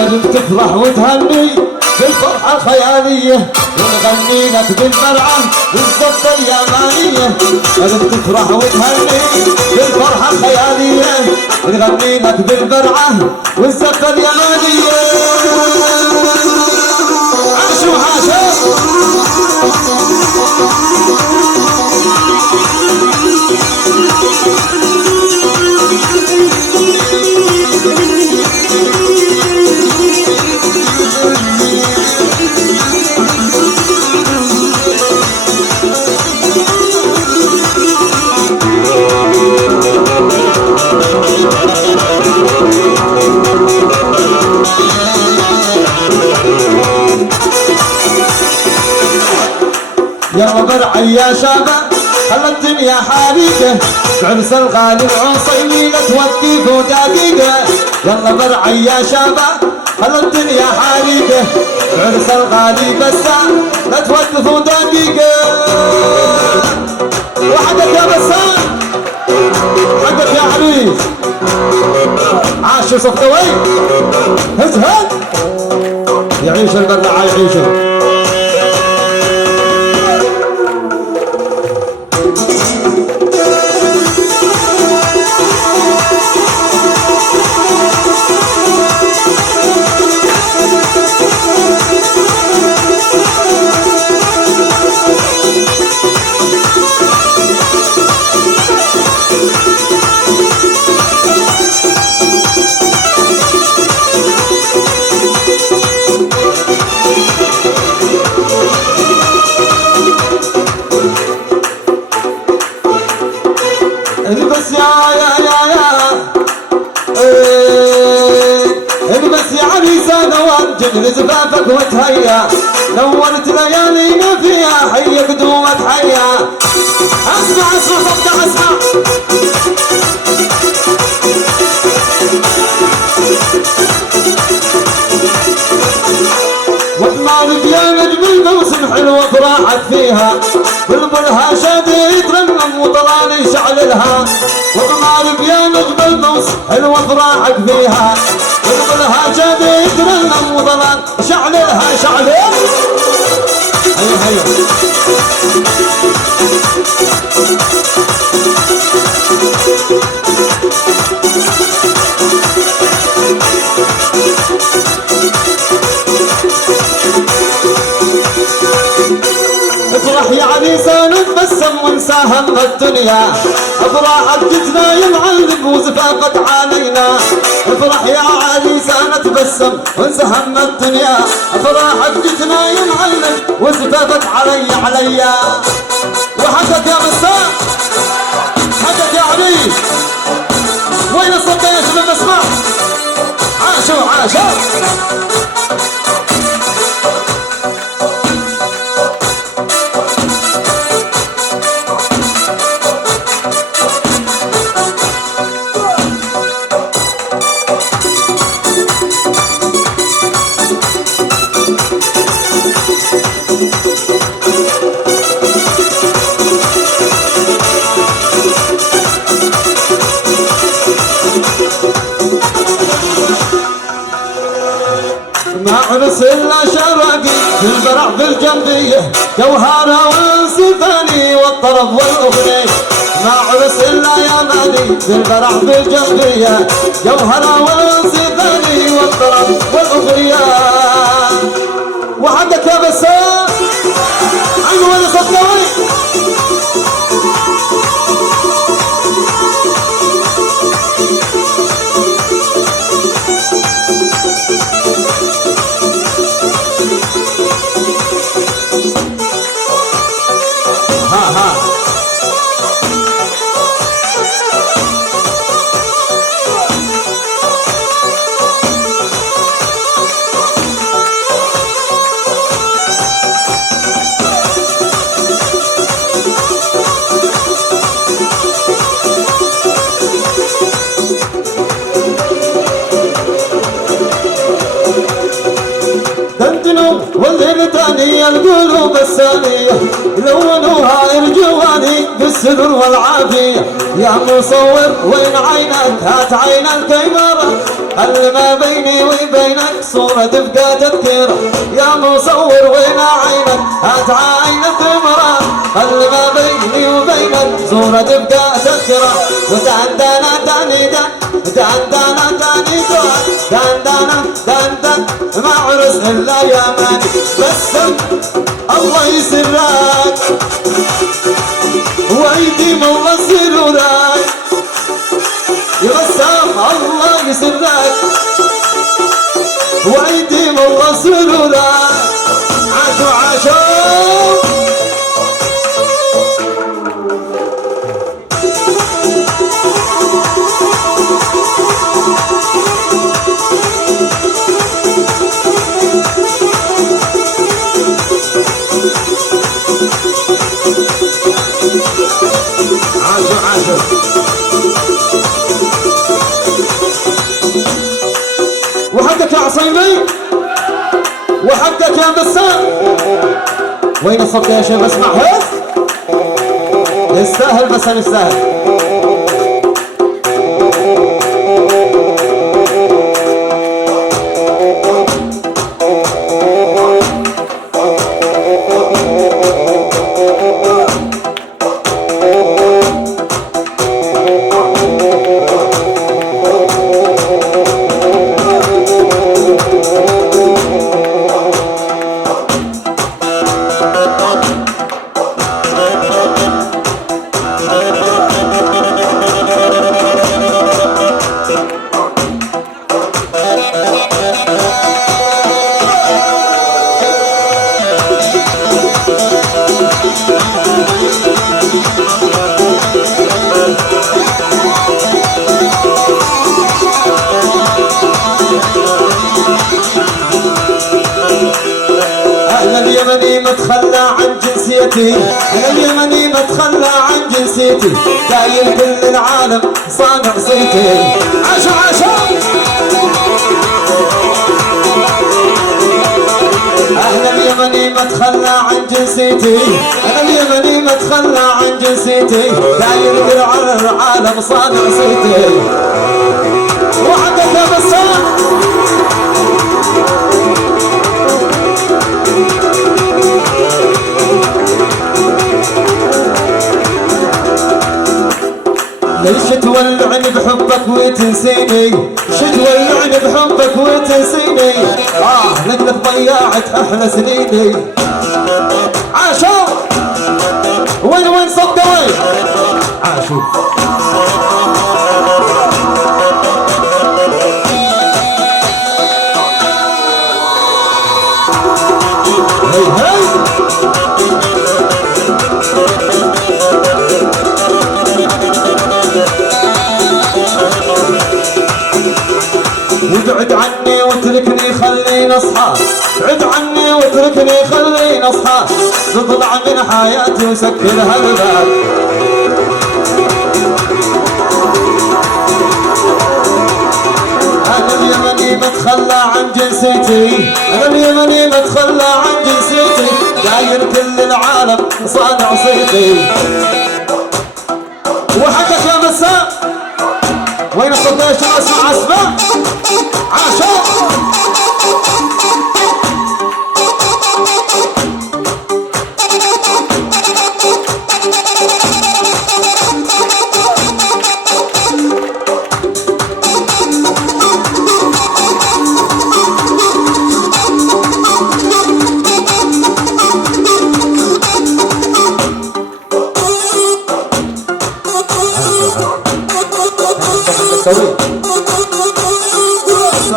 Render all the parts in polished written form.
لازم تفرح وتهني بالفرحة الخيالية، ونغني لك بالمرعى بالزبطة اليمانية. لازم تفرح وتهني بالفرحة الخيالية، ونغني لك بالمرعى والزبطة اليمانية. عاشوا عاشوا يا برعي يا شابة خلى الدنيا حريقة، بعرس الغالي العصيمي لا توقفوا دقيقة. يلا برعي يا شابة خلى الدنيا حريقة، بعرس الغالي بسام لا توقفوا دقيقة. وحدك يا بسام، حدك يا عريس. عاشوا صفطوي هز هز، يعيش البرعي يعيشوا. البس يا عريسة نوال جل زفافك وتهيا، نورت ليالينا فيها حي قدومة حيا. اسمع صوتك اسمع، واطمع يا نجم الموسم حلوة فراحك فيها، بلبلها شادي يترنم وطلال يشعللها. واطمع يا نجم الموسم حلوة فراحك فيها، بلبلها شادي يترنم وطلال يشعللها شعلل. هيا هيا افرح يا عريسة نتبسم ونسى هم الدنيا، افراحك جتنا يا معلم وزفافك علينا. افرح يا عريسة نتبسم ونسى هم الدنيا، افراحك جتنا يا معلم وزفافك عليا. وحدك يا بسام، حدك يا عريس. وين الصوت يا شباب اسمع؟ عاشوا عاشوا. ما عرس الا شرقي بالبرع بالجنبيه، جوهره وانسي ثاني والطرب والاغنيه. ما عرس الا يماني بالبرع بالجنبيه، جوهره وانسي ثاني والطرب والاغنيه. وحدك يا بسام عيون وين صدقوني. والثانية القلوب الثانية لونوها الجواني بالسرور والعافية. يا مصور وين عينك هات عين الكاميرا اللي ما بيني وبينك صورة تبقى تذكرة يا مصور وين عينك هات عينك تمرة اللي ما بيني وبينك صورة تبقى تذكرة ودندنا دانيدا دندنا دانيدا دندنا دندن ما عرس إلا يا ماني بسم الله يسرك ويديم الله سرورك يا بسام الله يسرك ويديم الله سرورك عاشوا عاشوا وحقك يا عصيمي وحقك يا بسام وين الصوت يا شيخ اسمع هز يستاهل بسام يستاهل متخلى عن جنسيتي أنا اليمني متخلى عن جنسيتي داير كل العالم صانع صيتي عاشوا عاشوا أنا اليمني متخلى عن جنسيتي أنا اليمني متخلى عن جنسيتي داير كل العالم صانع صيتي وحقك يا بسام ليش تولعني بحبك وتنسيني شو تولعني بحبك وتنسيني لانك ضيعت احلى سنيني عاشوا وين صدقي عاشوا هي هي وابعد عني واتركني خليني اصحى ابعد عني واتركني خليني اصحى تطلع من حياتي وسكرها الباب انا اليمني بتخلى عن جنسيتي انا اليمني بتخلى عن جنسيتي داير كل العالم صانع صيتي وحقك يا بسام وين الصداش اسمع اسمع عاشوا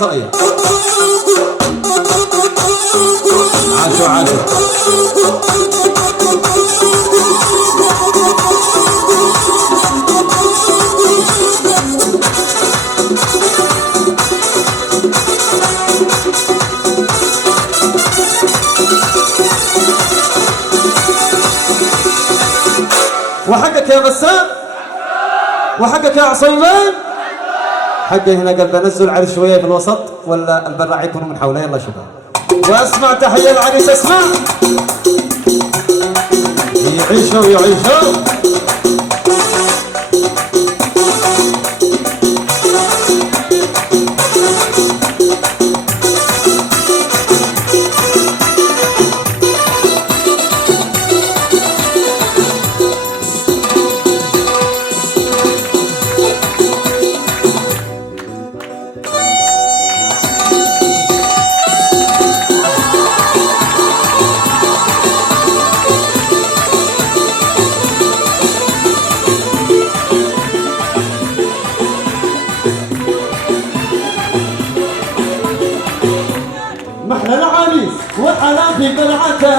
صغير عاشوا عاشوا وحقك يا بسام وحقك يا عصيمان حقي هنا قلب انزل العرس شويه في الوسط ولا البراع يكونوا من حوله. يلا شباب واسمع تحيه العريس اسمع يعيشوا يعيشوا والحلا في قلعته،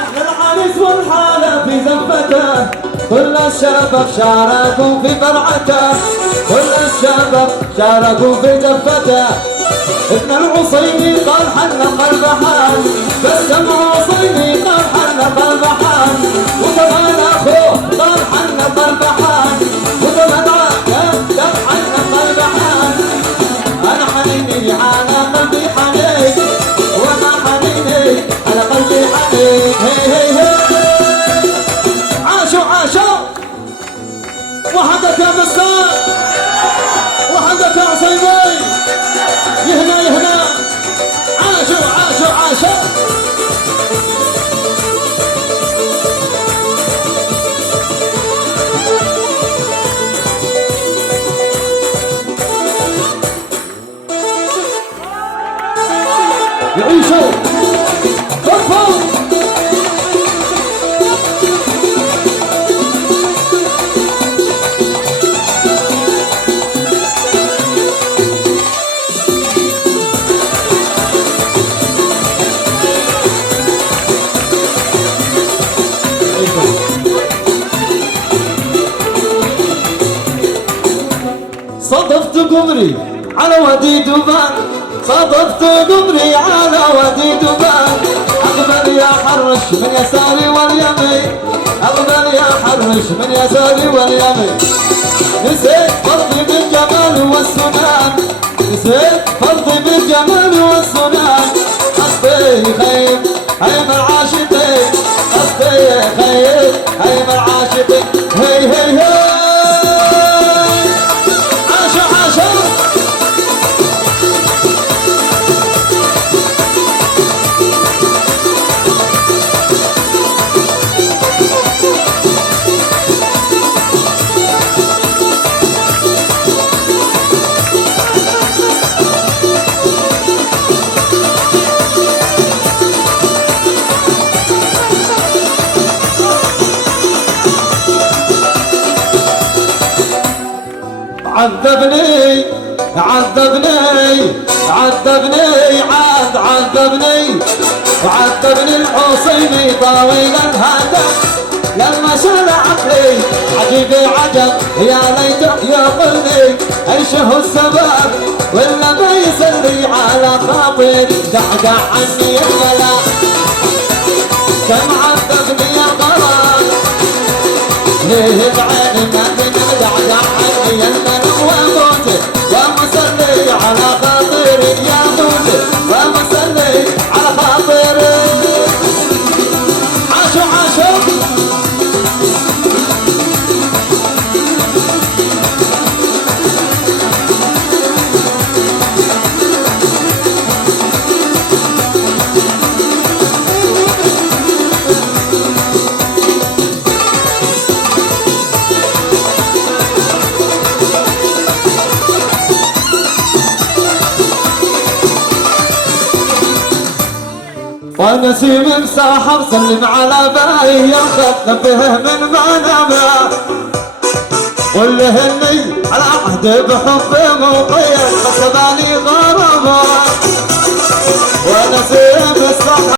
نحن العريس والحالة في زفته، كل الشباب شاركوا في فرعته، كل الشباب شاركوا في زفته. ابن العصيمي قال حن قلب حال، بسم عصيمي قال حن قلب حال، وكمان اخوه قال حن قلب حال، وكمان عاقب قال حن قلب حال. انا حنيني على قلبي حنين، وما حنيني على قلبي حنين. هي هي هي عاشوا عاشوا، وحدك يا بسام، وحدك يا عصيمي، يهنا يهنا، عاشوا عاشوا عاشوا. يعيشوا كفوا. صدفت قمري على وادي دبان، صدفت قمري على وادي دبان، أقبل يا حرش من يساري واليمين، أقبل يا حرش من يساري واليمين. نسيت فضي بالجمال والسنان، نسيت فضي بالجمال والسنان. قصدي خيم خيم العاشقين، قصدي خيم خيم العاشقين. هي هي هي عذبني عذبني عذبني عذبني وعذبني الحصيني طويل الهدف. لما شال عقلي عجيب عجب، يا ليت يقلني ايش هو السبب، ولا ما يسري على خاطري. دعدع عني البلا كم عذبني يا غرام، ليه بعين ما دعدع عني البلا وموت، ومسلي على خاطري يا موت، ومسلي على خاطري. عاشوا عاشوا ونسيم ساحر سلم على باي ياخذ نبه من منامه، قل له اني على عهد بحب مقيد بس بالي غرامه. ونسيم الساحر